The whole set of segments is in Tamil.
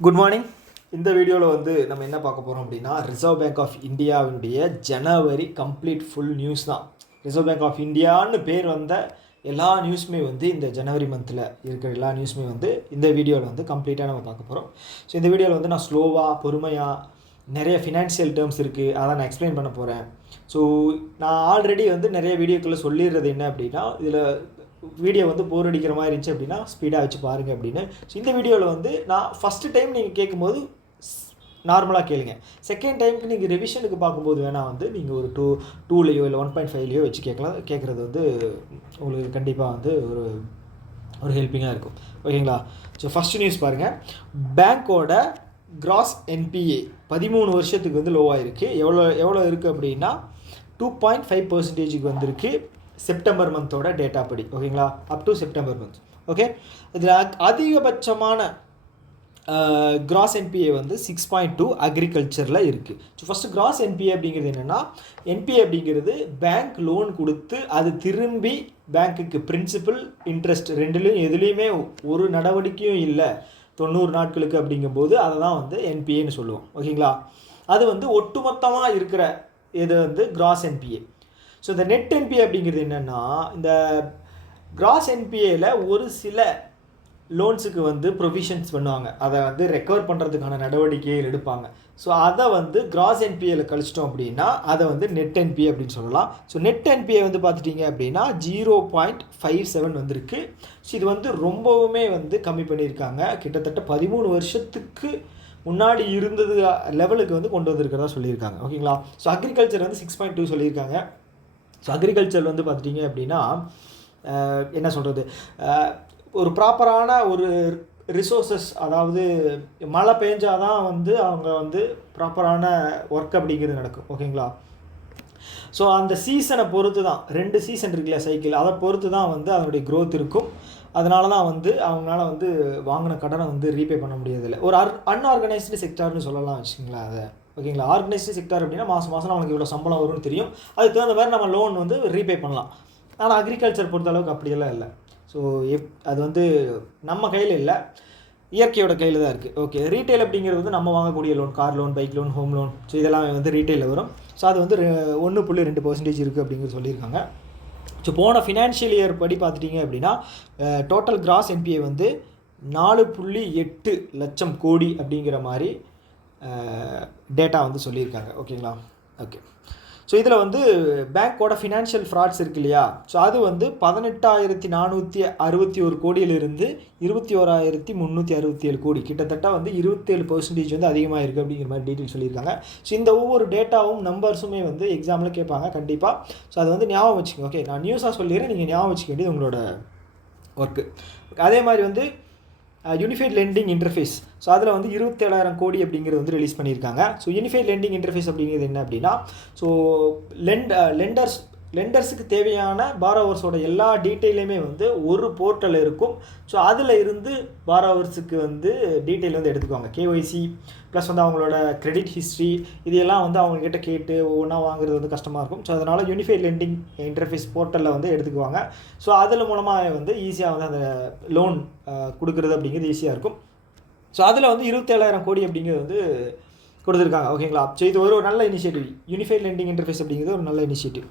Good morning. இந்த வீடியோவில் வந்து நம்ம என்ன பார்க்க போகிறோம் அப்படின்னா, ரிசர்வ் பேங்க் ஆஃப் இந்தியாவினுடைய ஜனவரி கம்ப்ளீட் ஃபுல் நியூஸ் தான். ரிசர்வ் பேங்க் ஆஃப் இந்தியான்னு பேர் வந்த எல்லா நியூஸுமே வந்து இந்த ஜனவரி மந்தில் இருக்கிற எல்லா நியூஸுமே வந்து இந்த வீடியோவில் வந்து கம்ப்ளீட்டாக நம்ம பார்க்க போகிறோம். ஸோ இந்த வீடியோவில் வந்து நான் ஸ்லோவாக பொறுமையாக நிறைய ஃபினான்ஷியல் டேர்ம்ஸ் இருக்குது, அதை நான் எக்ஸ்பிளைன் பண்ண போகிறேன். ஸோ நான் ஆல்ரெடி வந்து நிறைய வீடியோக்குள்ளே சொல்லிடுறது என்ன அப்படின்னா, இதில் வீடியோ வந்து போர் அடிக்கிற மாதிரி இருந்துச்சு அப்படின்னா ஸ்பீடாக வச்சு பாருங்கள் அப்படின்னு. ஸோ இந்த வீடியோவில் வந்து நான் ஃபஸ்ட்டு டைம் நீங்கள் கேட்கும்போது நார்மலாக கேளுங்க. செகண்ட் டைமுக்கு நீங்கள் ரிவிஷனுக்கு பார்க்கும்போது வேணால் வந்து நீங்கள் ஒரு டூலையோ இல்லை 1.5லையோ வச்சு கேட்குறது வந்து உங்களுக்கு கண்டிப்பாக வந்து ஒரு ஹெல்ப்பிங்காக இருக்கும். ஓகேங்களா? ஸோ ஃபஸ்ட்டு நியூஸ் பாருங்கள். பேங்க்கோட கிராஸ் என்பிஏ 13 வருஷத்துக்கு வந்து லோவாக இருக்குது. எவ்வளோ இருக்குது அப்படின்னா 2.5% வந்திருக்கு செப்டம்பர் மந்தோட டேட்டா படி. ஓகேங்களா? Up to September month. Okay, இதில் அதிகபட்சமான கிராஸ் என்பிஏ வந்து 6.2 அக்ரிகல்ச்சரில் இருக்குது. ஸோ ஃபஸ்ட்டு கிராஸ் என்பிஏ அப்படிங்கிறது என்னென்னா, என்பிஏ அப்படிங்கிறது பேங்க் லோன் கொடுத்து அது திரும்பி பேங்க்குக்கு பிரின்சிபல் இன்ட்ரெஸ்ட் ரெண்டுலேயும் எதுலேயுமே ஒரு நடவடிக்கையும் இல்லை 90 நாட்களுக்கு அப்படிங்கும்போது அதை தான் வந்து என்பிஏன்னு சொல்லுவோம். ஓகேங்களா? அது வந்து ஒட்டுமொத்தமாக இருக்கிற இது வந்து கிராஸ் என்பிஏ. ஸோ இந்த நெட் என்பிஏ அப்படிங்கிறது என்னென்னா, இந்த கிராஸ் என்பிஏல ஒரு சில லோன்ஸுக்கு வந்து ப்ரொவிஷன்ஸ் பண்ணுவாங்க, அதை வந்து ரெக்கவர் பண்ணுறதுக்கான நடவடிக்கைகள் எடுப்பாங்க. ஸோ அதை வந்து கிராஸ் என்பிஏல கழிச்சிட்டோம் அப்படின்னா அதை வந்து நெட் என்பிஏ அப்படின்னு சொல்லலாம். ஸோ நெட் என்பிஏ வந்து பார்த்துட்டிங்க அப்படின்னா 0.57 வந்திருக்கு. ஸோ இது வந்து ரொம்பவுமே வந்து கம்மி பண்ணியிருக்காங்க. கிட்டத்தட்ட 13 வருஷத்துக்கு முன்னாடி இருந்தது லெவலுக்கு வந்து கொண்டு வந்திருக்கிறதா சொல்லியிருக்காங்க. ஓகேங்களா? ஸோ அக்ரிகல்ச்சர் வந்து 6.2 சொல்லியிருக்காங்க. ஸோ அக்ரிகல்ச்சர் வந்து பார்த்துட்டிங்க அப்படின்னா என்ன சொல்கிறது, ஒரு ப்ராப்பரான ஒரு ரிசோர்ஸஸ், அதாவது மழை பெஞ்சாதான் வந்து அவங்க வந்து ப்ராப்பரான ஒர்க் அப்படிங்கிறது நடக்கும். ஓகேங்களா? ஸோ அந்த சீசனை பொறுத்து தான், 2 சீசன் இருக்குல்ல சைக்கிள், அதை பொறுத்து தான் வந்து அதனுடைய க்ரோத் இருக்கும். அதனால தான் வந்து அவங்களால வந்து வாங்கின கடனை வந்து ரீபே பண்ண முடியதில்லை. ஒரு அன்ஆர்கனைஸ்டு செக்டார்னு சொல்லலாம் வச்சுங்களேன் அதை. ஓகேங்களா? ஆர்கனைஸ்டு செக்டார் அப்படின்னா மாதம் நம்மளுக்கு இவ்வளோ சம்பளம் வரும்னு தெரியும், அதுக்கு தகுந்த மாதிரி நம்ம லோன் வந்து ரீபே பண்ணலாம். ஆனால் அக்ரிகல்ச்சர் பொறுத்தளவுக்கு அப்படியெல்லாம் இல்லை. ஸோ அது வந்து நம்ம கையில் இல்லை, இயற்கையோட கையில் தான் இருக்குது. ஓகே, ரீட்டைல் அப்படிங்கிறது வந்து நம்ம வாங்கக்கூடிய loan, car loan, bike loan, home loan, so இதெல்லாம் வந்து ரீட்டைலில் வரும். ஸோ அது வந்து 1.2% இருக்குது அப்படிங்கிறது சொல்லியிருக்காங்க. ஸோ போன ஃபினான்ஷியல் இயர் படி பார்த்துட்டிங்க அப்படின்னா டோட்டல் கிராஸ் என்பிஏ வந்து 4.8 லட்சம் கோடி அப்படிங்கிற மாதிரி டேட்டா வந்து சொல்லியிருக்காங்க. ஓகேங்களா? ஓகே, ஸோ இதில் வந்து பேங்க்கோட ஃபினான்ஷியல் ஃப்ராட்ஸ் இருக்கு இல்லையா, ஸோ அது வந்து 18,461 கோடியிலிருந்து 21,367 கோடி, கிட்டத்தட்ட வந்து 27% வந்து அதிகமாக இருக்குது அப்படிங்கிற மாதிரி டீட்டெயில் சொல்லியிருக்காங்க. ஸோ இந்த ஒவ்வொரு டேட்டாவும் நம்பர்ஸுமே வந்து எக்ஸாமில் கேட்பாங்க கண்டிப்பாக. ஸோ அதை வந்து ஞாபகம் வச்சுக்கோங்க. ஓகே, நான் நியூஸாக சொல்லிடுறேன், நீங்கள் ஞாபகம் வச்சுக்க வேண்டியது உங்களோட ஒர்க்கு. அதே மாதிரி வந்து யூனிஃபைட் லெண்டிங் இன்டர்ஃபேஸ், ஸோ அதில் வந்து 27,000 கோடி அப்படிங்கிறது வந்து ரிலீஸ் பண்ணியிருக்காங்க. ஸோ யூனிஃபைட் லெண்டிங் இன்டர்ஃபேஸ் அப்படிங்கிறது என்ன அப்படின்னா, ஸோ லெண்டர்ஸுக்கு தேவையான பாரோவர்ஸோட எல்லா டீட்டெயிலுமே வந்து ஒரு போர்ட்டல் இருக்கும். ஸோ அதில் இருந்து பாரோவர்ஸுக்கு வந்து டீட்டெயில் வந்து எடுத்துக்குவாங்க. கேஒய்சி ப்ளஸ் வந்து அவங்களோட கிரெடிட் ஹிஸ்ட்ரி, இதெல்லாம் வந்து அவங்கக்கிட்ட கேட்டு ஒவ்வொன்றா வாங்குறது வந்து கஷ்டமாக இருக்கும். ஸோ அதனால் யூனிஃபைட் லெண்டிங் இன்டர்ஃபேஸ் போர்ட்டலில் வந்து எடுத்துக்குவாங்க. ஸோ அதில் மூலமாக வந்து ஈஸியாக வந்து அந்த லோன் கொடுக்குறது அப்படிங்கிறது ஈஸியாக இருக்கும். ஸோ அதில் வந்து 27,000 கோடி அப்படிங்கிறது வந்து கொடுத்துருக்காங்க. ஓகேங்களா? ஸோ இது ஒரு நல்ல இனிஷியேட்டிவ். யூனிஃபைட் லெண்டிங் இன்டர்ஃபேஸ் அப்படிங்கிறது ஒரு நல்ல இனிஷியேட்டிவ்.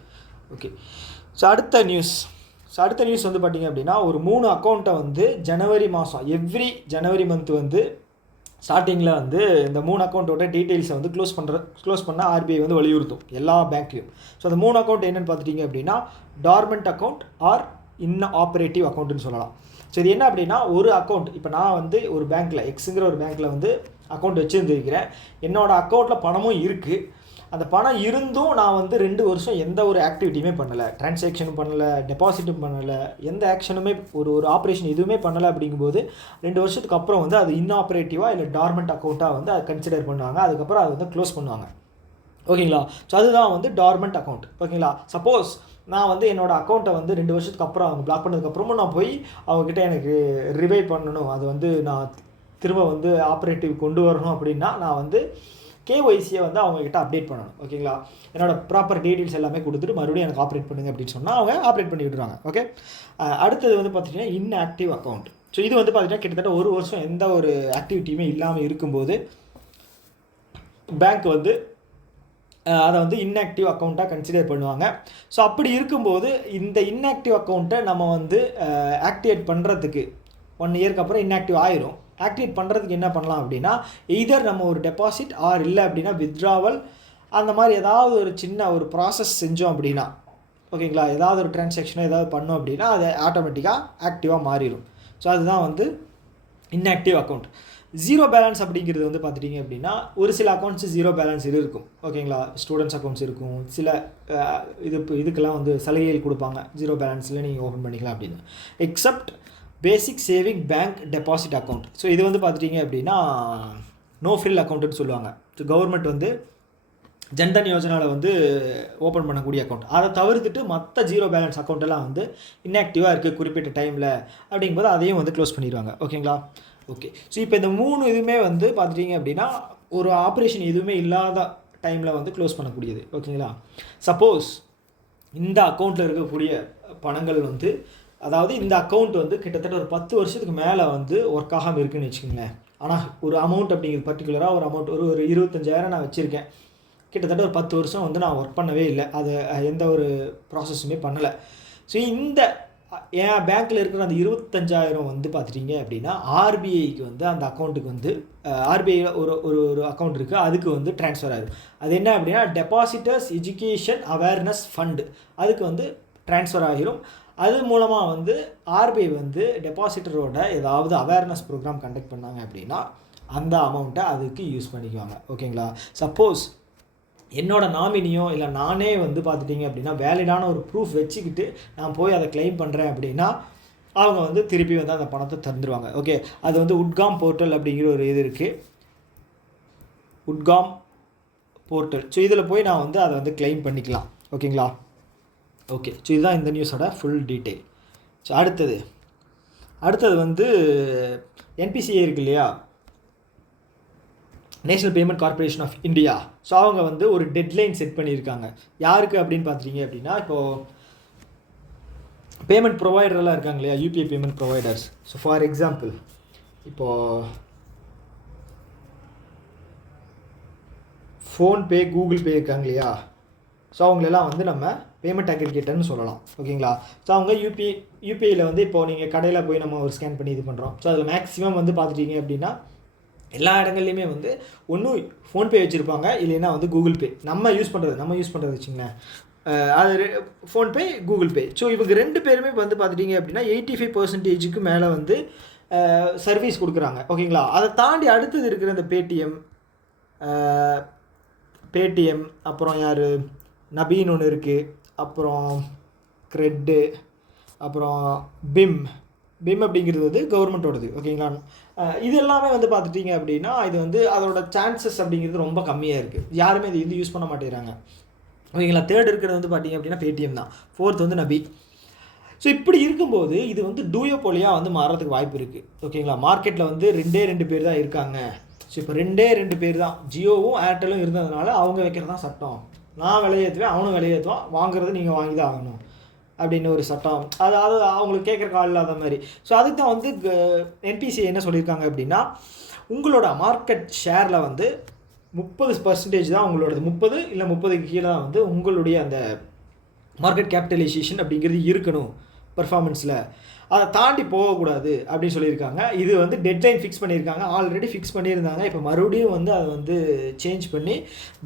ஓகே, ஸோ அடுத்த நியூஸ் வந்து பார்த்திங்க அப்படின்னா, ஒரு 3 அக்கௌண்ட்டை வந்து ஜனவரி மாதம், எவ்ரி ஜனவரி மந்த் வந்து ஸ்டார்டிங்கில் வந்து இந்த 3 அக்கௌண்ட்டோட டீட்டெயில்ஸை வந்து க்ளோஸ் பண்ண ஆர்பிஐ வந்து வலியுறுத்தும் எல்லா பேங்க்லையும். ஸோ அந்த 3 அக்கௌண்ட் என்னென்னு பார்த்துட்டிங்க அப்படின்னா, டார்மெண்ட் அக்கௌண்ட் ஆர் இன்ஆப்ரேட்டிவ் அக்கௌண்ட்டுன்னு சொல்லலாம். ஸோ இது என்ன அப்படின்னா, ஒரு அக்கௌண்ட், இப்போ நான் வந்து ஒரு பேங்க்கில் எக்ஸுங்கிற ஒரு பேங்க்கில் வந்து அக்கௌண்ட் வச்சுருந்துருக்கிறேன், என்னோடய அக்கௌண்ட்டில் பணமும் இருக்குது. அந்த பணம் இருந்தும் நான் வந்து 2 வருஷம் எந்த ஒரு ஆக்டிவிட்டியுமே பண்ணலை, டிரான்சாக்ஷனும் பண்ணலை, டெபாசிட்டும் பண்ணலை, எந்த ஆக்ஷனுமே ஒரு ஆப்ரேஷன் எதுவுமே பண்ணலை. அப்படிங்கும்போது 2 வருஷத்துக்கு அப்புறம் வந்து அது இன்ஆப்ரேட்டிவாக இல்லை டார்மெண்ட் அக்கௌண்ட்டாக வந்து அதை கன்சிடர் பண்ணுவாங்க. அதுக்கப்புறம் அதை வந்து க்ளோஸ் பண்ணுவாங்க. ஓகேங்களா? ஸோ அதுதான் வந்து டார்மெண்ட் அக்கௌண்ட். ஓகேங்களா? சப்போஸ் நான் வந்து என்னோடய அக்கௌண்ட்டை வந்து 2 வருஷத்துக்கு அப்புறம் அவங்க பிளாக் பண்ணதுக்கப்புறமும் நான் போய் அவங்ககிட்ட எனக்கு ரிவைவ் பண்ணணும், அது வந்து நான் திரும்ப வந்து ஆப்ரேட்டிவ் கொண்டு வரணும் அப்படின்னா நான் வந்து கேஒய்சியை வந்து அவங்ககிட்ட அப்டேட் பண்ணணும். ஓகேங்களா? என்னோட ப்ராப்பர் டீட்டெயில்ஸ் எல்லாமே கொடுத்துட்டு மறுபடியும் எனக்கு ஆப்ரேட் பண்ணுங்க அப்படின்னு சொன்னால் அவங்க ஆப்ரேட் பண்ணி விடுறாங்க. ஓகே, அடுத்தது வந்து பார்த்திங்கன்னா இன்ஆக்டிவ் அக்கௌண்ட். ஸோ இது வந்து பார்த்திங்கன்னா கிட்டத்தட்ட ஒரு வருஷம் எந்த ஒரு ஆக்டிவிட்டியுமே இல்லாமல் இருக்கும்போது பேங்க் வந்து அதை வந்து இன்ஆக்டிவ் அக்கௌண்ட்டாக கன்சிடர் பண்ணுவாங்க. ஸோ அப்படி இருக்கும்போது இந்த இன்ஆக்டிவ் அக்கௌண்ட்டை நம்ம வந்து ஆக்டிவேட் பண்ணுறதுக்கு 1 இயருக்கு அப்புறம் இன்ஆக்டிவ் ஆயிரும். ஆக்டிவேட் பண்ணுறதுக்கு என்ன பண்ணலாம் அப்படின்னா, எய்தர் நம்ம ஒரு டெபாசிட் ஆர் இல்லை அப்படின்னா வித்ட்ராவல் அந்த மாதிரி ஏதாவது ஒரு சின்ன ஒரு ப்ராசஸ் செஞ்சோம் அப்படின்னா, ஓகேங்களா, ஏதாவது ஒரு டிரான்சாக்ஷனோ ஏதாவது பண்ணோம் அப்படின்னா அது ஆட்டோமேட்டிக்காக ஆக்டிவாக மாறிடும். ஸோ அதுதான் வந்து இன்ஆக்டிவ் அக்கௌண்ட். ஜீரோ பேலன்ஸ் அப்படிங்கிறது வந்து பார்த்துட்டிங்க அப்படின்னா ஒரு சில அக்கௌண்ட்ஸு ஜீரோ பேலன்ஸ் இருக்கும், ஓகேங்களா. ஸ்டூடெண்ட்ஸ் அக்கௌண்ட்ஸ் இருக்கும், சில இதுக்கெல்லாம் வந்து சலுகைகள் கொடுப்பாங்க, ஜீரோ பேலன்ஸில் நீங்கள் ஓப்பன் பண்ணிக்கலாம் அப்படின்னு. Except basic saving bank deposit account. So இது வந்து பார்த்துட்டிங்க அப்படின்னா நோ ஃப்ரில் அக்கௌண்ட்டுன்னு சொல்லுவாங்க. ஸோ கவர்மெண்ட் வந்து ஜன்தன் யோஜனாவில் வந்து ஓப்பன் பண்ணக்கூடிய அக்கௌண்ட். அதை தவிர்த்துட்டு மற்ற ஜீரோ பேலன்ஸ் அக்கௌண்ட்டெல்லாம் வந்து இன்ஆக்டிவாக இருக்குது குறிப்பிட்ட டைமில் அப்படிங்கும்போது அதையும் வந்து க்ளோஸ் பண்ணிடுவாங்க, ஓகேங்களா. ஓகே, ஸோ இப்போ இந்த 3 இதுவுமே வந்து பார்த்துட்டிங்க அப்படின்னா ஒரு ஆப்ரேஷன் எதுவுமே இல்லாத டைமில் வந்து க்ளோஸ் பண்ணக்கூடியது, ஓகேங்களா. சப்போஸ் இந்த அக்கௌண்ட்டில் இருக்கக்கூடிய பணங்கள் வந்து, அதாவது இந்த அக்கௌண்ட் வந்து கிட்டத்தட்ட ஒரு 10 வருஷத்துக்கு மேலே வந்து ஒர்க் ஆகாமல் இருக்குதுன்னு வச்சுக்கோங்களேன். ஆனால் ஒரு அமௌண்ட் அப்படிங்கிறது பர்டிகுலராக ஒரு அமௌண்ட் ஒரு 25,000 நான் வச்சுருக்கேன், கிட்டத்தட்ட ஒரு 10 வருஷம் வந்து நான் ஒர்க் பண்ணவே இல்லை, அது எந்த ஒரு ப்ராசஸுமே பண்ணலை. ஸோ இந்த என் பேங்க்கில் இருக்கிற அந்த 25,000 வந்து பார்த்துட்டிங்க அப்படின்னா ஆர்பிஐக்கு வந்து அந்த அக்கௌண்ட்டுக்கு வந்து ஆர்பிஐயில் ஒரு ஒரு அக்கௌண்ட் இருக்குது, அதுக்கு வந்து ட்ரான்ஸ்ஃபர் ஆகிடும். அது என்ன அப்படின்னா டெபாசிட்டர்ஸ் எஜுகேஷன் அவேர்னஸ் ஃபண்டு, அதுக்கு வந்து ட்ரான்ஸ்ஃபர் ஆகிரும். அது மூலமாக வந்து ஆர்பிஐ வந்து டெபாசிட்டரோட ஏதாவது அவேர்னஸ் ப்ரோக்ராம் கண்டக்ட் பண்ணாங்க அப்படின்னா அந்த அமௌண்ட்டை அதுக்கு யூஸ் பண்ணிக்குவாங்க, ஓகேங்களா. சப்போஸ் என்னோட நாமினியோ இல்லை நானே வந்து பார்த்துட்டிங்க அப்படின்னா வேலிடான ஒரு ப்ரூஃப் வச்சுக்கிட்டு நான் போய் அதை கிளைம் பண்ணுறேன் அப்படின்னா அவங்க வந்து திருப்பி வந்து அந்த பணத்தை தந்துடுவாங்க. ஓகே, அது வந்து உட்காம் போர்ட்டல் அப்படிங்கிற ஒரு இது இருக்குது, உட்காம் போர்ட்டல். ஸோ இதில் போய் நான் வந்து அதை வந்து கிளைம் பண்ணிக்கலாம், ஓகேங்களா. ஓகே, ஸோ இதுதான் இந்த நியூஸோட ஃபுல் டீட்டெயில். ஸோ அடுத்தது வந்து என்பிசிஐ இருக்கு இல்லையா, national payment corporation of India. So அவங்க வந்து ஒரு டெட்லைன் செட் பண்ணியிருக்காங்க. யாருக்கு அப்படின்னு பார்த்துட்டிங்க அப்படின்னா, இப்போது பேமெண்ட் ப்ரொவைடர்லாம் இருக்காங்க இல்லையா, UPI payment providers. So for example இப்போது ஃபோன்பே, கூகுள் பே இருக்காங்க இல்லையா, ஸோ அவங்களெல்லாம் வந்து நம்ம பேமெண்ட் அக்ரிகேட்டர்னு சொல்லலாம், ஓகேங்களா. ஸோ அவங்க யூபிஐயில் வந்து இப்போது நீங்கள் கடையில் போய் நம்ம ஒரு ஸ்கேன் பண்ணி இது பண்ணுறோம். ஸோ அதில் மேக்ஸிமம் வந்து பார்த்துட்டிங்க அப்படின்னா எல்லா இடங்கள்லையுமே வந்து ஒன்றும் ஃபோன்பே வச்சுருப்பாங்க, இல்லைன்னா வந்து கூகுள் பே நம்ம யூஸ் பண்ணுறது வச்சுங்களேன், அது ஃபோன்பே, கூகுள் பே. ஸோ இவங்க 2 பேருமே வந்து பார்த்துட்டிங்க அப்படின்னா 85% மேலே வந்து சர்வீஸ் கொடுக்குறாங்க, ஓகேங்களா. அதை தாண்டி அடுத்தது இருக்கிற இந்த பேடிஎம் அப்புறம் யார் நபீன் ஒன்று இருக்குது, அப்புறம் க்ரெட்டு, அப்புறம் பிம் அப்படிங்கிறது வந்து கவர்மெண்ட்டோடது, ஓகேங்களா. இது எல்லாமே வந்து பார்த்துட்டிங்க அப்படின்னா இது வந்து அதோட சான்சஸ் அப்படிங்கிறது ரொம்ப கம்மியாக இருக்குது, யாருமே இது வந்து யூஸ் பண்ண மாட்டேங்கிறாங்க, ஓகேங்களா. தேர்ட் இருக்கிறது வந்து பார்த்திங்க அப்படின்னா பேடிஎம் தான், ஃபோர்த் வந்து நபி. ஸோ இப்படி இருக்கும்போது இது வந்து டூயோபோலியாக வந்து மாறதுக்கு வாய்ப்பு இருக்குது, ஓகேங்களா. மார்க்கெட்டில் வந்து 2 பேர் தான் இருக்காங்க. ஸோ இப்போ 2 பேர் தான், ஜியோவும் ஏர்டெல்லும் இருந்ததுனால அவங்க வைக்கிறது தான் சட்டம், நான் விலையேற்றுவேன் அவனும் விலையேற்றுவான், வாங்குறது நீங்கள் வாங்கி தான் ஆகணும் அப்படின்னு ஒரு சட்டம், அதாவது அவங்களுக்கு கேட்குற கால் இல்லாத மாதிரி. ஸோ அதுக்கு தான் வந்து என்பிசிஐ என்ன சொல்லியிருக்காங்க அப்படின்னா, உங்களோட மார்க்கெட் ஷேரில் வந்து 30% தான் உங்களோடது, 30 இல்லை 30க்கு கீழே தான் வந்து உங்களுடைய அந்த மார்க்கெட் கேபிட்டலைசேஷன் அப்படிங்கிறது இருக்கணும் பர்ஃபார்மன்ஸில், அதை தாண்டி போகக்கூடாது அப்படின்னு சொல்லியிருக்காங்க. இது வந்து டெட்லைன் ஃபிக்ஸ் பண்ணியிருக்காங்க, ஆல்ரெடி ஃபிக்ஸ் பண்ணியிருந்தாங்க, இப்போ மறுபடியும் வந்து அதை வந்து சேஞ்ச் பண்ணி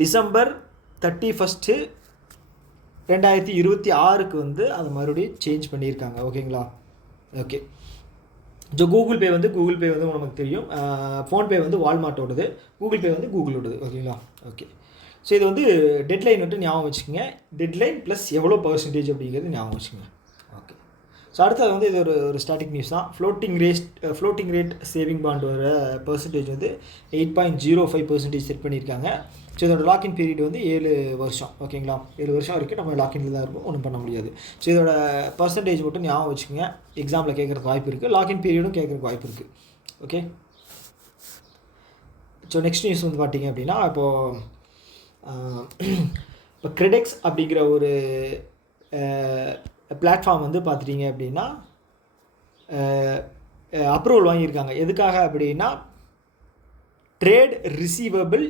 December 31, 2026 வந்து அதை மறுபடியும் சேஞ்ச் பண்ணியிருக்காங்க, ஓகேங்களா. ஓகே, ஸோ கூகுள் பே வந்து நமக்கு தெரியும், ஃபோன்பே வந்து வால்மார்ட்டோடது, கூகுள் பே வந்து கூகுளோடது, ஓகேங்களா. ஓகே, ஸோ இது வந்து டெட்லைன் மட்டும் ஞாபகம் வச்சுக்கோங்க, டெட்லைன் ப்ளஸ் எவ்வளோ % அப்படிங்கிறது ஞாபகம் வச்சுக்கோங்க. ஓகே, ஸோ அடுத்தது வந்து இது ஒரு ஸ்டாட்டிக் நியூஸ் தான். ஃப்ளோட்டிங் ரேட் சேவிங் பாண்டோட பர்சன்டேஜ் வந்து 8.05% செட் பண்ணியிருக்காங்க. ஸோ இதோட லாக்இன் பீரியட் வந்து 7 வருஷம், ஓகேங்களா. 7 வருஷம் வரைக்கும் நம்ம லாக்இனில் தான் இருக்கும், ஒன்றும் பண்ண முடியாது. ஸோ இதோட பர்சன்டேஜ் மட்டும் ஞாபகம் வச்சுக்கோங்க, எக்ஸாமில் கேட்குறதுக்கு வாய்ப்பு இருக்குது, லாக்இன் பீரியடும் கேட்குறதுக்கு வாய்ப்பு இருக்குது, ஓகே. ஸோ நெக்ஸ்ட் நியூஸ் வந்து பார்த்திங்க அப்படின்னா, இப்போ கிரெடெக்ஸ் அப்படிங்கிற ஒரு பிளாட்ஃபார்ம் வந்து பார்த்துட்டிங்க அப்படின்னா அப்ரூவல் வாங்கியிருக்காங்க. எதுக்காக அப்படின்னா ட்ரேட் ரிசீவபிள்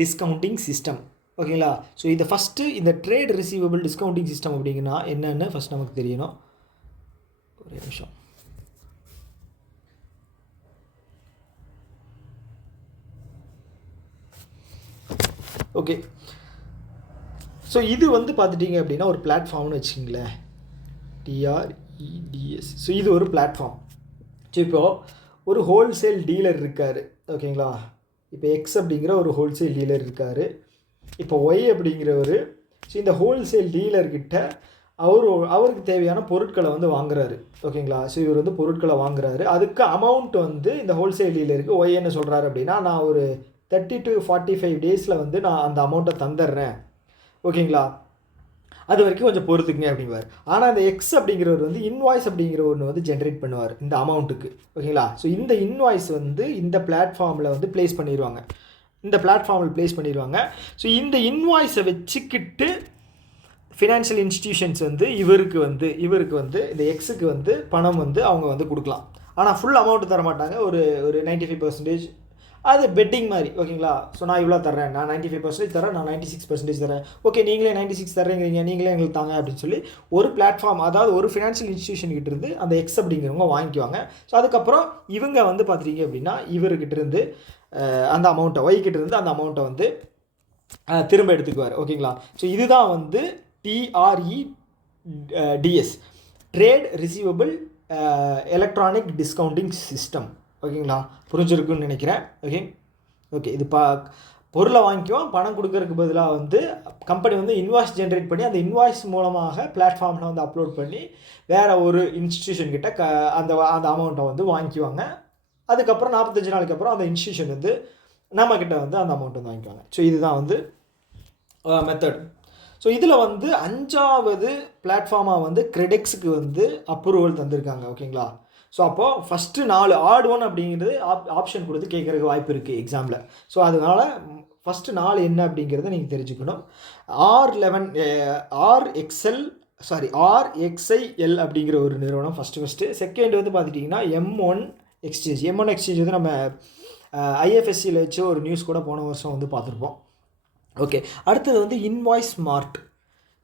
டிஸ்கவுண்டிங் சிஸ்டம். ஓகேங்களா? ஸோ இதை ஃபஸ்ட்டு இந்த ட்ரேட் ரிசீவபிள் டிஸ்கவுண்டிங் சிஸ்டம் அப்படிங்கன்னா என்னென்னு ஃபஸ்ட் நமக்கு தெரியணும். ஒரு நிமிஷம். ஓகே, ஸோ இது வந்து பார்த்துட்டிங்க அப்படின்னா ஒரு பிளாட்ஃபார்ம்னு வச்சுக்கிங்களேன், டிஆர்இடிஎஸ். ஸோ இது ஒரு பிளாட்ஃபார்ம். ஸோ இப்போது ஒரு ஹோல்சேல் டீலர் இருக்கார். ஓகேங்களா? இப்போ எக்ஸ் அப்படிங்கிற ஒரு ஹோல்சேல் டீலர் இருக்கார். இப்போ ஒய் அப்படிங்கிறவர் ஸோ இந்த ஹோல்சேல் டீலர்கிட்ட அவருக்கு தேவையான பொருட்களை வந்து வாங்குறாரு. ஓகேங்களா? ஸோ இவர் வந்து பொருட்களை வாங்குறாரு. அதுக்கு அமௌண்ட் வந்து இந்த ஹோல்சேல் டீலருக்கு ஒய் என்ன சொல்கிறாரு அப்படின்னா, நான் ஒரு 30 to 45 டேஸில் வந்து நான் அந்த அமௌண்ட்டை தந்துடுறேன். ஓகேங்களா? அது வரைக்கும் கொஞ்சம் பொறுத்துக்குங்க அப்படிங்குவார். ஆனால் இந்த எக்ஸ் அப்படிங்கிறவர் வந்து இன்வாய்ஸ் அப்படிங்கிற ஒன்று வந்து ஜென்ரேட் பண்ணுவார் இந்த அமௌண்ட்டுக்கு. ஓகேங்களா? ஸோ இந்த இன்வாய்ஸ் வந்து இந்த பிளாட்ஃபார்மில் வந்து ப்ளேஸ் பண்ணிடுவாங்க. ஸோ இந்த இன்வாய்ஸை வச்சுக்கிட்டு ஃபினான்ஷியல் இன்ஸ்டிடியூஷன்ஸ் வந்து இவருக்கு வந்து இந்த எக்ஸுக்கு வந்து பணம் வந்து அவங்க வந்து கொடுக்கலாம். ஆனால் ஃபுல் அமௌண்ட்டு தர மாட்டாங்க. ஒரு 95% அது பெட்டிங் மாதிரி. ஓகேங்களா? ஸோ நான் இவ்வளோ தர்றேன், நான் 95% தரேன், நான் 96% தரேன். ஓகே, நீங்களே 96 தர்றீங்க, நீங்களே எங்களுக்கு தாங்க அப்படின்னு சொல்லி ஒரு பிளாட்ஃபார்ம், அதாவது ஒரு ஃபினான்ஷியல் இன்ஸ்டிடியூஷன் கிட்ட இருந்து அந்த எக்ஸ் அப்படிங்கிறவங்க வாங்கிக்குவாங்க. ஸோ அதுக்கப்புறம் இவங்க வந்து பார்த்துட்டீங்க அப்படின்னா இவர்கிட்ட இருந்து அந்த அமௌண்ட்டை ஒய்கிட்ட இருந்து அந்த அமௌண்ட்டை வந்து திரும்ப எடுத்துக்குவார். ஓகேங்களா? ஸோ இதுதான் வந்து TREDS, trade receivable electronic discounting system. ஓகேங்களா? புரிஞ்சிருக்குன்னு நினைக்கிறேன். ஓகே இது பொருளை வாங்கிக்குவோம், பணம் கொடுக்கறதுக்கு பதிலாக வந்து கம்பெனி வந்து இன்வாய்ஸ் ஜென்ரேட் பண்ணி அந்த இன்வாய்ஸ் மூலமாக பிளாட்ஃபார்மில் வந்து அப்லோட் பண்ணி வேறு ஒரு இன்ஸ்டிடியூஷன் கிட்ட அந்த அமௌண்ட்டை வந்து வாங்கிக்குவாங்க. அதுக்கப்புறம் 45 நாளைக்கு அப்புறம் அந்த இன்ஸ்டிடியூஷன் வந்து நம்மக்கிட்ட வந்து அந்த அமௌண்ட் வந்து வாங்கிக்குவாங்க. ஸோ இதுதான் வந்து மெத்தட். ஸோ இதில் வந்து 5வது பிளாட்ஃபார்மாக வந்து கிரெடெக்ஸுக்கு வந்து அப்ரூவல் தந்திருக்காங்க. ஓகேங்களா? ஸோ அப்போது ஃபஸ்ட்டு 4 ஆட் 1 அப்படிங்கிறது ஆப்ஷன் கொடுத்து கேட்குறதுக்கு வாய்ப்பு இருக்குது எக்ஸாமில். ஸோ அதனால் ஃபஸ்ட்டு 4 என்ன அப்படிங்கிறத நீங்கள் தெரிஞ்சுக்கணும். RXIL அப்படிங்கிற ஒரு நிறுவனம் ஃபஸ்ட்டு. செகண்ட் வந்து பார்த்துட்டிங்கன்னா M1 எக்ஸ்சேஞ்ச். M1 எக்ஸ்சேஞ்ச் வந்து நம்ம ஐஎஃப்எஸ்சியில் வச்சு ஒரு நியூஸ் கூட போன வருஷம் வந்து பார்த்துருப்போம். ஓகே, அடுத்தது வந்து இன்வாய்ஸ் ஸ்மார்ட்.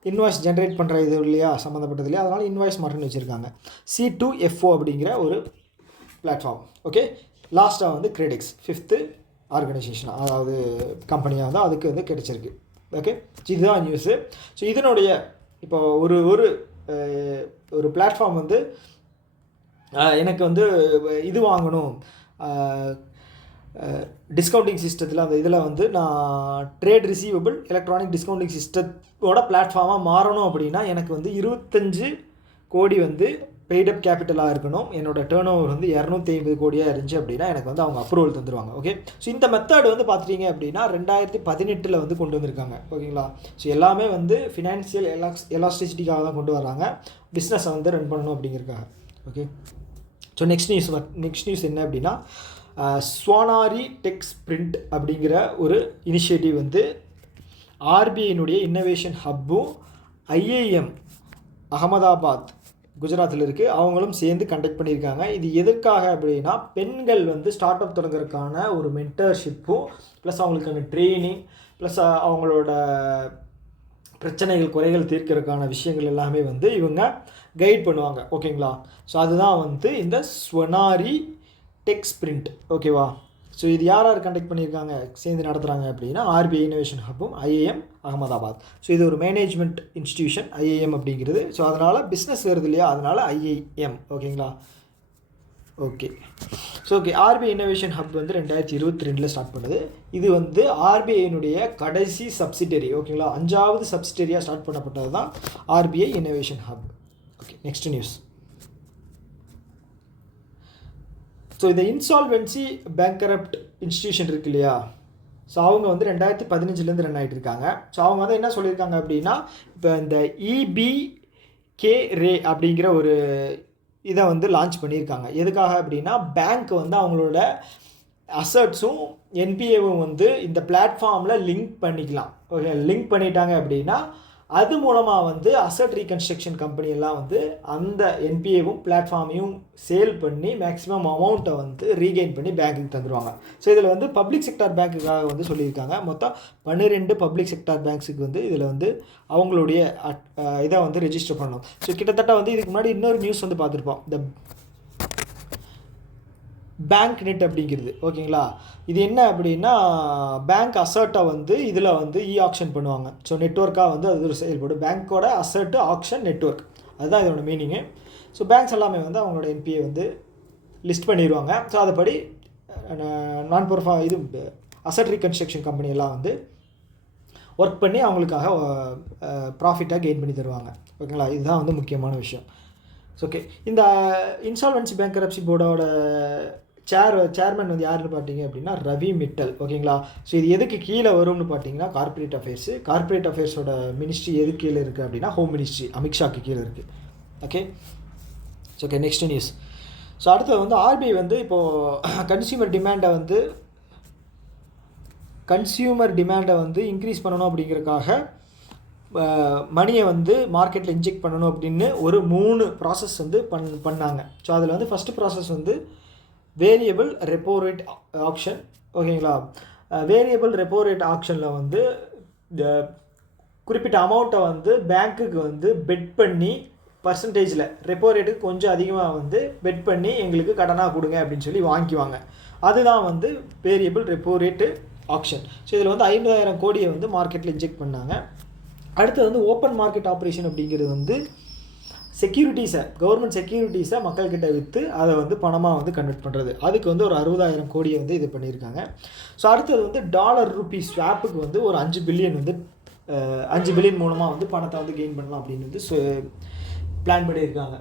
இன்வாய்ஸ் ஜென்ரேட் பண்ணுற இது இல்லையா, சம்மந்தப்பட்டது இல்லையா, அதனால் இன்வாய்ஸ் ஸ்மார்ட்னு வச்சுருக்காங்க. C2FO அப்படிங்கிற ஒரு பிளாட்ஃபார்ம். ஓகே, லாஸ்ட்டாக வந்து கிரெடெக்ஸ் 5th ஆர்கனைசேஷன், அதாவது கம்பெனியாக தான் அதுக்கு வந்து கிடைச்சிருக்கு. ஓகே, இதுதான் நியூஸு. ஸோ இதனுடைய இப்போ ஒரு பிளாட்ஃபார்ம் வந்து எனக்கு வந்து இது வாங்கணும், டிஸ்கவுண்டிங் சிஸ்டத்தில் அந்த இதில் வந்து நான் ட்ரேட் ரிசீவபிள் எலக்ட்ரானிக் டிஸ்கவுண்டிங் சிஸ்டத்தோட பிளாட்ஃபார்மாக மாறணும் அப்படின்னா எனக்கு வந்து 25 கோடி வந்து பெய்டப் கேபிட்டலாக இருக்கணும். என்னோடய டேர்ன் ஓவர் வந்து 250 கோடியாக இருந்துச்சு அப்படின்னா எனக்கு வந்து அவங்க அப்ரூவல் தந்துடுவாங்க. ஓகே, ஸோ இந்த மெத்தட் வந்து பார்த்துட்டிங்க அப்படின்னா 2018 வந்து கொண்டு வந்திருக்காங்க. ஓகேங்களா? ஸோ எல்லாமே வந்து ஃபினான்ஷியல் எலாஸ்டிசிட்டிக்காக தான் கொண்டு வராங்க, பிஸ்னஸை வந்து ரன் பண்ணணும் அப்படிங்கிறக்காக. ஓகே, ஸோ நெக்ஸ்ட் நியூஸ் என்ன அப்படின்னா ஸ்வானாரி டெக் ஸ்பிரிண்ட் அப்படிங்கிற ஒரு இனிஷியேட்டிவ் வந்து ஆர்பிஐனுடைய இன்னோவேஷன் ஹப்பும் ஐஐஎம் அகமதாபாத் குஜராத்தில் இருக்குது, அவங்களும் சேர்ந்து கண்டக்ட் பண்ணியிருக்காங்க. இது எதற்காக அப்படின்னா பெண்கள் வந்து ஸ்டார்ட் அப் தொடங்குறதுக்கான ஒரு மென்டர்ஷிப்பும் ப்ளஸ் அவங்களுக்கான ட்ரெயினிங் ப்ளஸ் அவங்களோட பிரச்சனைகள் குறைகள் தீர்க்கறதுக்கான விஷயங்கள் எல்லாமே வந்து இவங்க கைட் பண்ணுவாங்க. ஓகேங்களா? ஸோ அதுதான் வந்து இந்த ஸ்வனாரி டெக் ஸ்பிரிண்ட். ஓகேவா? ஸோ இது யார் கண்டக்ட் பண்ணியிருக்காங்க, சேர்ந்து நடத்துகிறாங்க அப்படின்னா ஆர்பிஐ இன்னோவேஷன் ஹப்பும் ஐஐஎம் அகமதாபாத். ஸோ இது ஒரு மேனேஜ்மெண்ட் இன்ஸ்டிடியூஷன் ஐஐஎம் அப்படிங்கிறது. ஸோ அதனால் பிஸ்னஸ் வருது இல்லையா, அதனால் ஐஐஎம். ஓகேங்களா? Okay, so okay, RBI innovation hub வந்து 2022 ஸ்டார்ட் பண்ணுது. இது வந்து ஆர்பிஐனுடைய கடைசி சப்சிடரி. ஓகேங்களா? 5வது சப்சிடரியாக ஸ்டார்ட் பண்ணப்பட்டது தான் RBI innovation hub. Okay, next news. So இந்த இன்சால்வென்சி பேங்க்ரப்ட் இன்ஸ்டிடியூஷன் இருக்கு இல்லையா, ஸோ அவங்க வந்து 2015 ரன் ஆகிட்டு இருக்காங்க. ஸோ அவங்க வந்து என்ன சொல்லியிருக்காங்க அப்படின்னா இப்போ இந்த EBK ரே அப்படிங்கிற ஒரு இதை வந்து லான்ச் பண்ணியிருக்காங்க. எதுக்காக அப்படின்னா பேங்க் வந்து அவங்களோட அசட்ஸும் என்பிஏவும் வந்து இந்த பிளாட்ஃபார்மில் லிங்க் பண்ணிக்கலாம். ஓகே, லிங்க் பண்ணிட்டாங்க அப்படின்னா அது மூலமாக வந்து அசட் ரீகன்ஸ்ட்ரக்ஷன் கம்பெனி எல்லாம் வந்து அந்த என்பிஏவும் பிளாட்ஃபார்மையும் சேல் பண்ணி மேக்ஸிமம் அமௌண்ட்டை வந்து ரீகெயின் பண்ணி பேங்க்குக்கு தந்துடுவாங்க. ஸோ இதில் வந்து பப்ளிக் செக்டார் பேங்க்குக்காக வந்து சொல்லியிருக்காங்க. மொத்தம் 12 பப்ளிக் செக்டார் பேங்க்ஸுக்கு வந்து இதில் வந்து அவங்களுடைய இதை வந்து ரெஜிஸ்டர் பண்ணணும். ஸோ கிட்டத்தட்ட வந்து இதுக்கு முன்னாடி இன்னொரு நியூஸ் வந்து பார்த்துருப்போம், இந்த பேங்க் நெட் அப்படிங்கிறது. ஓகேங்களா, இது என்ன அப்படின்னா பேங்க் அசர்ட்டை வந்து இதில் வந்து ஆக்ஷன் பண்ணுவாங்க. ஸோ நெட்ஒர்க்காக வந்து அது ஒரு செயல்படும். பேங்க்கோட அசர்ட்டு ஆக்ஷன் நெட்ஒர்க், அதுதான் இதோட மீனிங்கு. ஸோ பேங்க்ஸ் எல்லாமே வந்து அவங்களோட என்பிஏ வந்து லிஸ்ட் பண்ணிடுவாங்க. ஸோ அதுபடி இது அசட் ரீகன்ஸ்ட்ரக்ஷன் கம்பெனி எல்லாம் வந்து ஒர்க் பண்ணி அவங்களுக்காக ப்ராஃபிட்டாக கெயின் பண்ணி தருவாங்க. ஓகேங்களா, இதுதான் வந்து முக்கியமான விஷயம். ஓகே, இந்த இன்சால்வன்சி பேங்க்ரப்சி போர்டோட சேர்மன் வந்து யாருன்னு பார்த்தீங்க அப்படின்னா ரவி மிட்டல். ஓகேங்களா, ஸோ இது எதுக்கு கீழே வரும்னு பார்த்தீங்கன்னா கார்ப்பரேட் அஃபேர்ஸு. கார்ப்பரேட் அஃபேர்ஸோட மினிஸ்ட்ரி எது கீழே இருக்குது அப்படின்னா ஹோம் மினிஸ்ட்ரி, அமித்ஷாக்கு கீழே இருக்குது. Okay, okay, next news. So அடுத்தது வந்து ஆர்பிஐ வந்து இப்போது கன்சியூமர் டிமாண்டை வந்து இன்க்ரீஸ் பண்ணணும் அப்படிங்கிறதுக்காக மணியை வந்து மார்க்கெட்டில் இன்ஜெக்ட் பண்ணணும் அப்படின்னு ஒரு 3 ப்ராசஸ் வந்து பண்ணாங்க. ஸோ அதில் வந்து ஃபஸ்ட்டு ப்ராசஸ் வந்து வேரியபிள் ரெப்போ ரேட் ஆப்ஷன். ஓகேங்களா, வேரியபிள் ரெப்போ ரேட் ஆப்ஷனில் வந்து குறிப்பிட்ட அமௌண்ட்டை வந்து பேங்க்குக்கு வந்து பெட் பண்ணி பர்சன்டேஜில் ரெப்போ ரேட்டுக்கு கொஞ்சம் அதிகமாக வந்து பெட் பண்ணி எங்களுக்கு கடனாக கொடுங்க அப்படின்னு சொல்லி வாங்கிக்குவாங்க. அதுதான் வந்து variable repo rate option. So இதில் வந்து 50,000 கோடியை வந்து மார்க்கெட்டில் இன்ஜெக்ட் பண்ணாங்க. அடுத்தது வந்து ஓப்பன் மார்க்கெட் ஆப்ரேஷன் அப்படிங்கிறது வந்து கவர்மெண்ட் செக்யூரிட்டிஸை மக்கள்கிட்ட விற்று அதை வந்து பணமாக வந்து கன்வெர்ட் பண்ணுறது. அதுக்கு வந்து ஒரு 60,000 கோடியை வந்து இது பண்ணியிருக்காங்க. ஸோ அடுத்தது வந்து டாலர் ரூபி ஸ்வாப்புக்கு வந்து ஒரு 5 பில்லியன் வந்து 5 பில்லியன் மூலமாக வந்து பணத்தை வந்து கெயின் பண்ணலாம் அப்படின்னு வந்து பிளான் பண்ணியிருக்காங்க.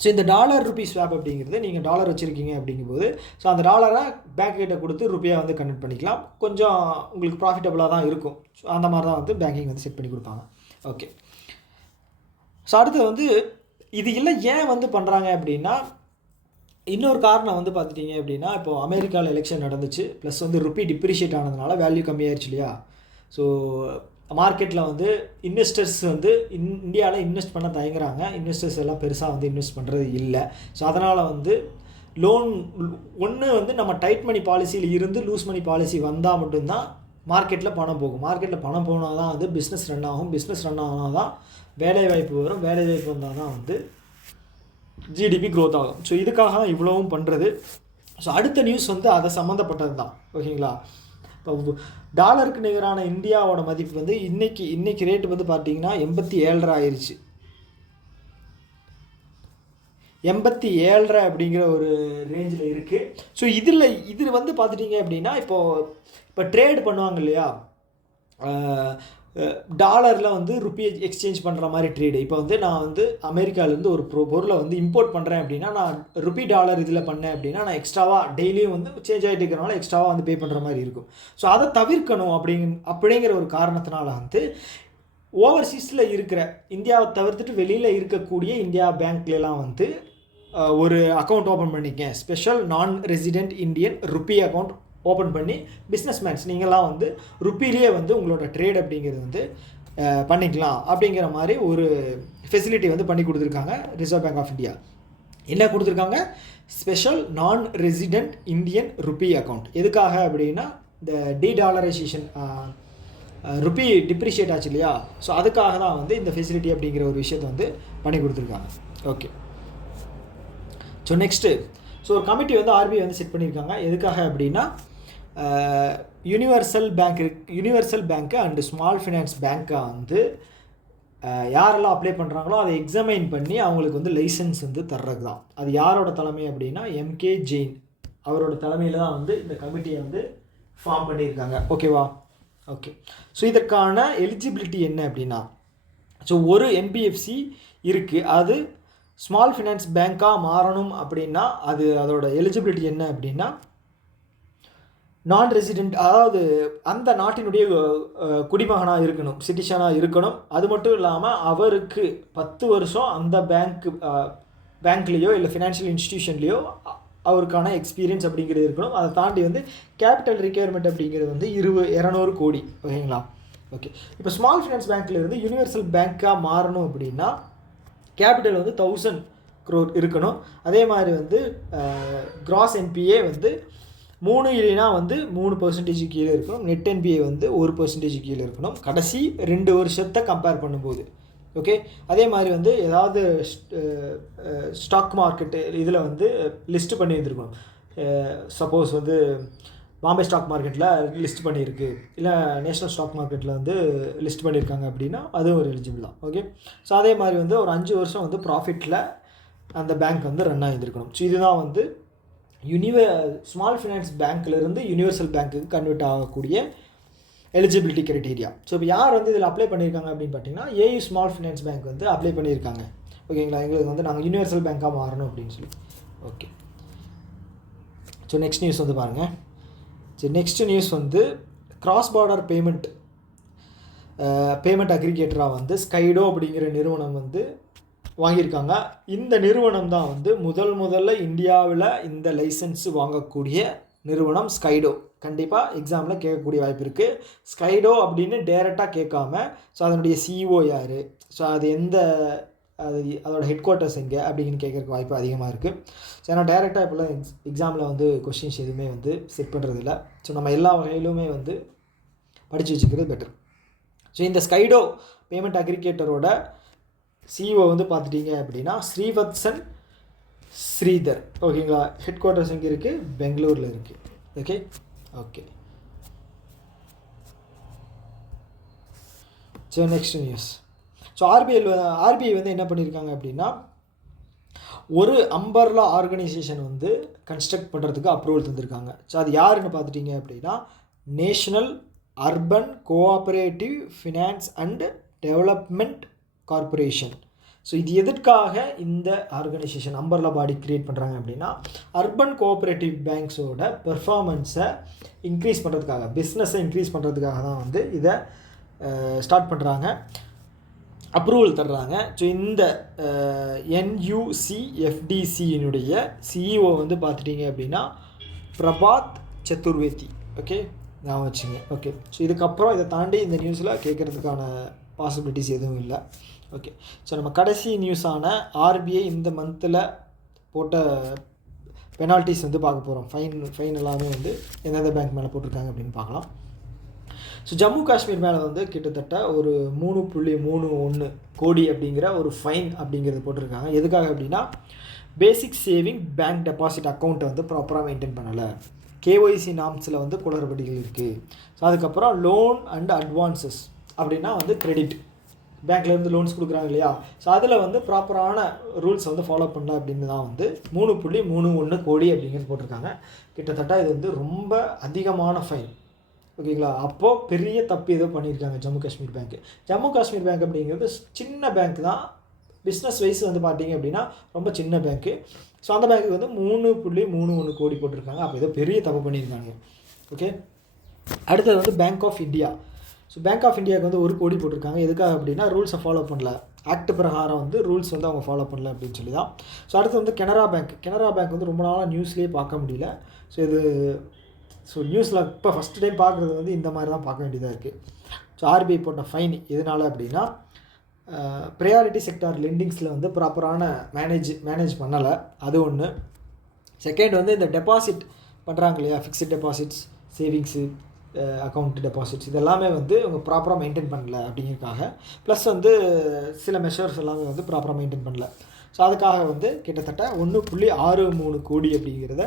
ஸோ இந்த டாலர் ரூபி ஸ்வாப் அப்படிங்கிறது நீங்கள் டாலர் வச்சுருக்கீங்க அப்படிங்கும்போது ஸோ அந்த டாலரை பேங்க்கிட்ட கொடுத்து ருப்பியாக வந்து கன்வெர்ட் பண்ணிக்கலாம். கொஞ்சம் உங்களுக்கு ப்ராஃபிட்டபுளாக தான் இருக்கும். ஸோ அந்த மாதிரி தான் வந்து பேங்கிங் வந்து செட் பண்ணி கொடுப்பாங்க. ஓகே, ஸோ அடுத்து வந்து இது இல்லை ஏன் வந்து பண்ணுறாங்க அப்படின்னா இன்னொரு காரணம் வந்து பார்த்துட்டிங்க அப்படின்னா இப்போது அமெரிக்காவில் எலெக்ஷன் நடந்துச்சு, ப்ளஸ் வந்து ருப்பி டிப்ரிஷியேட் ஆனதுனால வேல்யூ கம்மியாயிருச்சு இல்லையா. ஸோ மார்க்கெட்டில் வந்து இன்வெஸ்டர்ஸ் வந்து இந்தியாவில் இன்வெஸ்ட் பண்ண தயங்குறாங்க. இன்வெஸ்டர்ஸ் எல்லாம் பெருசாக வந்து இன்வெஸ்ட் பண்ணுறது இல்லை. ஸோ அதனால் வந்து லோன் ஒன்று வந்து நம்ம டைட் மணி பாலிசியில் இருந்து லூஸ் மணி பாலிசி வந்தால் மட்டும்தான் மார்க்கெட்டில் பணம் போகும். மார்க்கெட்டில் பணம் போனால் தான் வந்து பிஸ்னஸ் ரன் ஆகும். பிஸ்னஸ் ரன் ஆனால் தான் வேலைவாய்ப்பு வரும். வேலைவாய்ப்பு வந்தால் தான் வந்து ஜிடிபி க்ரோத் ஆகும். ஸோ இதுக்காக தான் இவ்வளவும் பண்ணுறது. ஸோ அடுத்த நியூஸ் வந்து அதை சம்மந்தப்பட்டது தான். ஓகேங்களா, இப்போ டாலருக்கு நிகரான இந்தியாவோட மதிப்பு வந்து இன்னைக்கு ரேட்டு வந்து பார்த்தீங்கன்னா 87 ஆயிடுச்சு. 87 அப்படிங்கிற ஒரு ரேஞ்சில் இருக்குது. ஸோ இது வந்து பார்த்துட்டிங்க அப்படின்னா இப்போ ட்ரேட் பண்ணுவாங்க இல்லையா, டாலரில் வந்து ருப்பியை எக்ஸ்சேஞ்ச் பண்ணுற மாதிரி ட்ரேடு. இப்போ வந்து நான் வந்து அமெரிக்காவிலேருந்து ஒரு பொருளை வந்து இம்போர்ட் பண்ணுறேன் அப்படின்னா நான் ருப்பி டாலர் இதில் பண்ணேன் அப்படின்னா நான் எக்ஸ்ட்ராவாக டெய்லியும் வந்து சேஞ்ச் ஆகிட்டு இருக்கிறனால எக்ஸ்ட்ராவாக வந்து பே பண்ணுற மாதிரி இருக்கும். ஸோ அதை தவிர்க்கணும் அப்படிங்கிற ஒரு காரணத்தினால வந்து ஓவர்சீஸில் இருக்கிற இந்தியாவை தவிர்த்துட்டு வெளியில் இருக்கக்கூடிய இந்தியா பேங்க்லாம் வந்து ஒரு அக்கௌண்ட் ஓப்பன் பண்ணிக்கேன், special non resident Indian rupee account open பண்ணி பிஸ்னஸ்மேன்ஸ் நீங்களாம் வந்து ருப்பிலேயே வந்து உங்களோட ட்ரேட் அப்படிங்கிறது வந்து பண்ணிக்கலாம் அப்படிங்கிற மாதிரி ஒரு ஃபெசிலிட்டி வந்து பண்ணி கொடுத்துருக்காங்க ரிசர்வ் பேங்க் ஆஃப் இந்தியா. என்ன கொடுத்துருக்காங்க, special non resident Indian rupee account. எதுக்காக அப்படின்னா இந்த டீடாலரைசேஷன் ருப்பி டிப்ரிஷியேட் ஆச்சு இல்லையா, ஸோ அதுக்காக தான் வந்து இந்த ஃபெசிலிட்டி அப்படிங்கிற ஒரு விஷயத்தை வந்து பண்ணி கொடுத்துருக்காங்க. ஓகே, ஸோ நெக்ஸ்ட்டு ஒரு கமிட்டி வந்து ஆர்பிஐ வந்து செட் பண்ணியிருக்காங்க. எதுக்காக அப்படின்னா யூனிவர்சல் பேங்க்கு அண்டு ஸ்மால் ஃபினான்ஸ் பேங்க்கை வந்து யாரெல்லாம் அப்ளை பண்ணுறாங்களோ அதை எக்ஸாமைன் பண்ணி அவங்களுக்கு வந்து லைசன்ஸ் வந்து தர்றது தான். அது யாரோட தலைமை அப்படின்னா எம்கே ஜெயின் அவரோட தலைமையில் தான் வந்து இந்த கமிட்டியை வந்து ஃபார்ம் பண்ணியிருக்காங்க. ஓகேவா, ஓகே. ஸோ இதற்கான எலிஜிபிலிட்டி என்ன அப்படின்னா ஒரு என்பிஎஃப்சி இருக்குது, அது ஸ்மால் ஃபினான்ஸ் பேங்க்காக மாறணும் அப்படின்னா அதோட எலிஜிபிலிட்டி என்ன அப்படின்னா நான் ரெசிடென்ட், அதாவது அந்த நாட்டினுடைய குடிமகனாக இருக்கணும், சிட்டிசனாக இருக்கணும். அது மட்டும் இல்லாமல் அவருக்கு 10 வருஷம் அந்த பேங்க்லேயோ இல்லை ஃபினான்ஷியல் இன்ஸ்டிடியூஷன்லேயோ அவருக்கான எக்ஸ்பீரியன்ஸ் அப்படிங்கிறது இருக்கணும். அதை தாண்டி வந்து கேபிட்டல் ரிக்யர்மெண்ட் அப்படிங்கிறது வந்து 200 கோடி. ஓகேங்களா, ஓகே, இப்போ ஸ்மால் ஃபினான்ஸ் பேங்க்லேருந்து யூனிவர்சல் பேங்க்காக மாறணும் அப்படின்னா கேபிட்டல் வந்து 1000 crore இருக்கணும். அதே மாதிரி வந்து கிராஸ் என்பிஏ வந்து 3 இல்லைனா வந்து 3% கீழே இருக்கணும். நெட் என்பிஏ வந்து 1% கீழே இருக்கணும் கடைசி 2 வருஷத்தை கம்பேர் பண்ணும்போது. ஓகே, அதே மாதிரி வந்து ஏதாவது ஸ்டாக் மார்க்கெட்டு இதில் வந்து லிஸ்ட் பண்ணி இருந்திருக்கணும். சப்போஸ் வந்து பாம்பே ஸ்டாக் மார்க்கெட்டில் லிஸ்ட் பண்ணியிருக்கு, இல்லை நேஷ்னல் ஸ்டாக் மார்க்கெட்டில் வந்து லிஸ்ட் பண்ணியிருக்காங்க அப்படின்னா அதுவும் ஒரு எலிஜிபிள் தான். ஓகே, ஸோ அதே மாதிரி வந்து ஒரு 5 வருஷம் வந்து ப்ராஃபிட்டில் அந்த பேங்க் வந்து ரன் ஆகியிருக்கணும். ஸோ இதுதான் வந்து ஸ்மால் ஃபினான்ஸ் பேங்க்லேருந்து யூனிவர்சல் பேங்க்குக்கு கன்வெர்ட் ஆகக்கூடிய எலிஜிபிலிட்டி க்ரைட்டீரியா. ஸோ இப்போ யார் வந்து இதில் அப்ளை பண்ணியிருக்காங்க அப்படின்னு பார்த்தீங்கன்னா ஏயு ஸ்மால் ஃபினான்ஸ் பேங்க் வந்து அப்ளை பண்ணியிருக்காங்க. ஓகேங்களா, எங்களுக்கு வந்து நாங்கள் யூனிவர்சல் பேங்க்காக மாறணும் அப்படின்னு சொல்லி. ஓகே, ஸோ நெக்ஸ்ட் நியூஸ் வந்து பாருங்கள். சரி, நெக்ஸ்ட் நியூஸ் வந்து கிராஸ் பார்டர் பேமெண்ட் அக்ரிகேட்டராக வந்து ஸ்கைடோ அப்படிங்கிற நிறுவனம் வந்து வாங்கியிருக்காங்க. இந்த நிறுவனம் தான் வந்து முதல்ல இந்தியாவில் இந்த லைசன்ஸ் வாங்கக்கூடிய நிறுவனம் ஸ்கைடோ. கண்டிப்பாக எக்ஸாமில் கேட்கக்கூடிய வாய்ப்பு இருக்குது. ஸ்கைடோ அப்படின்னு டேரெக்டாக கேட்காம ஸோ அதனுடைய சிஇஓ யார், ஸோ அது அதோட ஹெட் குவார்ட்டர்ஸ் எங்கே அப்படின்னு கேட்குறதுக்கு வாய்ப்பு அதிகமாக இருக்குது. ஸோ ஏன்னா டேரெக்டாக இப்போலாம் எக்ஸாமில் வந்து கொஸ்டின்ஸ் எதுவுமே வந்து செட் பண்ணுறதில்ல. ஸோ நம்ம எல்லா வகையிலுமே வந்து படித்து வச்சுக்கிறது பெட்டர். ஸோ இந்த ஸ்கைடோ பேமெண்ட் அக்ரிகேட்டரோட சிஇஓ வந்து பார்த்துட்டிங்க அப்படின்னா ஸ்ரீவத்சன் ஸ்ரீதர். ஓகேங்களா, ஹெட் குவார்ட்டர்ஸ் எங்கே இருக்குது, பெங்களூரில் இருக்குது. Okay, so next news. So RBI வந்து என்ன பண்ணியிருக்காங்க அப்படின்னா ஒரு அம்பர்லா ஆர்கனைசேஷன் வந்து கன்ஸ்ட்ரக்ட் பண்ணுறதுக்கு அப்ரூவல் தந்திருக்காங்க. ஸோ அது யாருன்னு பார்த்துட்டிங்க அப்படின்னா national urban cooperative finance and development corporation. So இது எதற்காக இந்த ஆர்கனைசேஷன் அம்பர்லா பாடி க்ரியேட் பண்ணுறாங்க அப்படின்னா அர்பன் கோஆப்ரேட்டிவ் பேங்க்ஸோட பெர்ஃபார்மன்ஸை இன்க்ரீஸ் பண்ணுறதுக்காக, பிஸ்னஸை இன்க்ரீஸ் பண்ணுறதுக்காக தான் வந்து இதை ஸ்டார்ட் பண்ணுறாங்க, அப்ரூவல் தர்றாங்க. ஸோ இந்த NUCFDCயினுடைய சிஇஓ வந்து பார்த்துட்டிங்க அப்படின்னா பிரபாத் சதுர்வேதி. ஓகே, நான் வச்சுங்க. ஓகே, ஸோ இதுக்கப்புறம் இதை தாண்டி இந்த நியூஸில் கேட்குறதுக்கான பாசிபிலிட்டிஸ் எதுவும் இல்லை. ஓகே, ஸோ நம்ம கடைசி நியூஸான ஆர்பிஐ இந்த மந்தில் போட்ட பெனால்ட்டிஸ் வந்து பார்க்க போகிறோம். ஃபைன் எல்லாமே வந்து எந்தெந்த பேங்க் மேலே போட்டிருக்காங்க அப்படின்னு பார்க்கலாம். ஸோ ஜம்மு காஷ்மீர் மேலே வந்து கிட்டத்தட்ட ஒரு 3.31 கோடி அப்படிங்கிற ஒரு ஃபைன் அப்படிங்கிறது போட்டிருக்காங்க. எதுக்காக அப்படின்னா பேசிக் சேவிங் பேங்க் டெபாசிட் அக்கௌண்ட்டை வந்து ப்ராப்பராக மெயின்டைன் பண்ணலை, கேஒய்சி நாம்ஸில் வந்து குளறுபடிகள் இருக்குது. ஸோ அதுக்கப்புறம் லோன் அண்ட் அட்வான்சஸ் அப்படின்னா வந்து கிரெடிட், பேங்க்லேருந்து லோன்ஸ் கொடுக்குறாங்க இல்லையா, ஸோ அதில் வந்து ப்ராப்பரான ரூல்ஸ் வந்து ஃபாலோ பண்ணல அப்படின்னு தான் வந்து 3.31 கோடி அப்படிங்கிறது போட்டிருக்காங்க. கிட்டத்தட்ட இது வந்து ரொம்ப அதிகமான ஃபைன். ஓகேங்களா, அப்போது பெரிய தப்பு ஏதோ பண்ணியிருக்காங்க ஜம்மு காஷ்மீர் பேங்க்கு. ஜம்மு காஷ்மீர் பேங்க் அப்படிங்கிறது சின்ன பேங்க் தான், பிஸ்னஸ் வைஸ் வந்து பார்த்தீங்க அப்படின்னா ரொம்ப சின்ன பேங்க்கு. ஸோ அந்த பேங்க்கு வந்து 3.31 கோடி போட்டிருக்காங்க. அப்போ ஏதோ பெரிய தப்பு பண்ணியிருக்காங்க. ஓகே, அடுத்தது வந்து bank of India. So bank of இந்தியாவுக்கு வந்து 1 கோடி போட்டிருக்காங்க. எதுக்காக அப்படின்னா ரூல்ஸை ஃபாலோ பண்ணல, ஆக்ட் பிரகாரம் வந்து ரூல்ஸ் வந்து அவங்க ஃபாலோ பண்ணல அப்படின்னு சொல்லி தான். ஸோ அடுத்து வந்து கனரா பேங்க் வந்து ரொம்ப நாளாக நியூஸ்லேயே பார்க்க முடியல. ஸோ நியூஸில் இப்போ ஃபஸ்ட் டைம் பார்க்குறது வந்து இந்த மாதிரி தான் பார்க்க வேண்டியதாக இருக்குது. ஸோ ஆர்பிஐ போட்ட ஃபைன் எதனால் அப்படின்னா ப்ரையாரிட்டி செக்டார் லெண்டிங்ஸில் வந்து ப்ராப்பரான மேனேஜ் பண்ணலை, அது ஒன்று. செகண்ட் வந்து இந்த டெபாசிட் பண்ணுறாங்க இல்லையா, fixed deposits, savings account deposits, இதெல்லாமே வந்து அவங்க ப்ராப்பராக மெயின்டைன் பண்ணல அப்படிங்கிறதுக்காக. ப்ளஸ் வந்து சில மெஷர்ஸ் எல்லாமே வந்து ப்ராப்பராக மெயின்டைன் பண்ணல. ஸோ அதுக்காக வந்து கிட்டத்தட்ட 1.63 கோடி அப்படிங்கிறத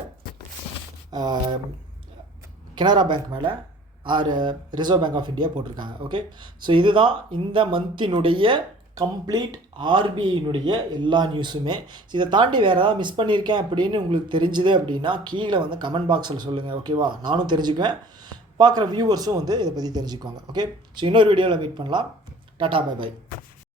கனரா பேங்க் மேலே ரிசர்வ் பேங்க் ஆஃப் இந்தியா போட்டிருக்காங்க. ஓகே, ஸோ இதுதான் இந்த மந்தினுடைய கம்ப்ளீட் ஆர்பிஐனுடைய எல்லா நியூஸுமே. ஸோ இதை தாண்டி வேறு ஏதாவது மிஸ் பண்ணியிருக்கேன் அப்படின்னு உங்களுக்கு தெரிஞ்சுது அப்படின்னா கீழே வந்து கமெண்ட் பாக்ஸில் சொல்லுங்கள். ஓகேவா, நானும் தெரிஞ்சுக்குவேன், பார்க்குற வியூவர்ஸும் வந்து இதை பற்றி தெரிஞ்சுக்குவாங்க. ஓகே, ஸோ இன்னொரு வீடியோவில் மீட் பண்ணலாம். Tata, bye by.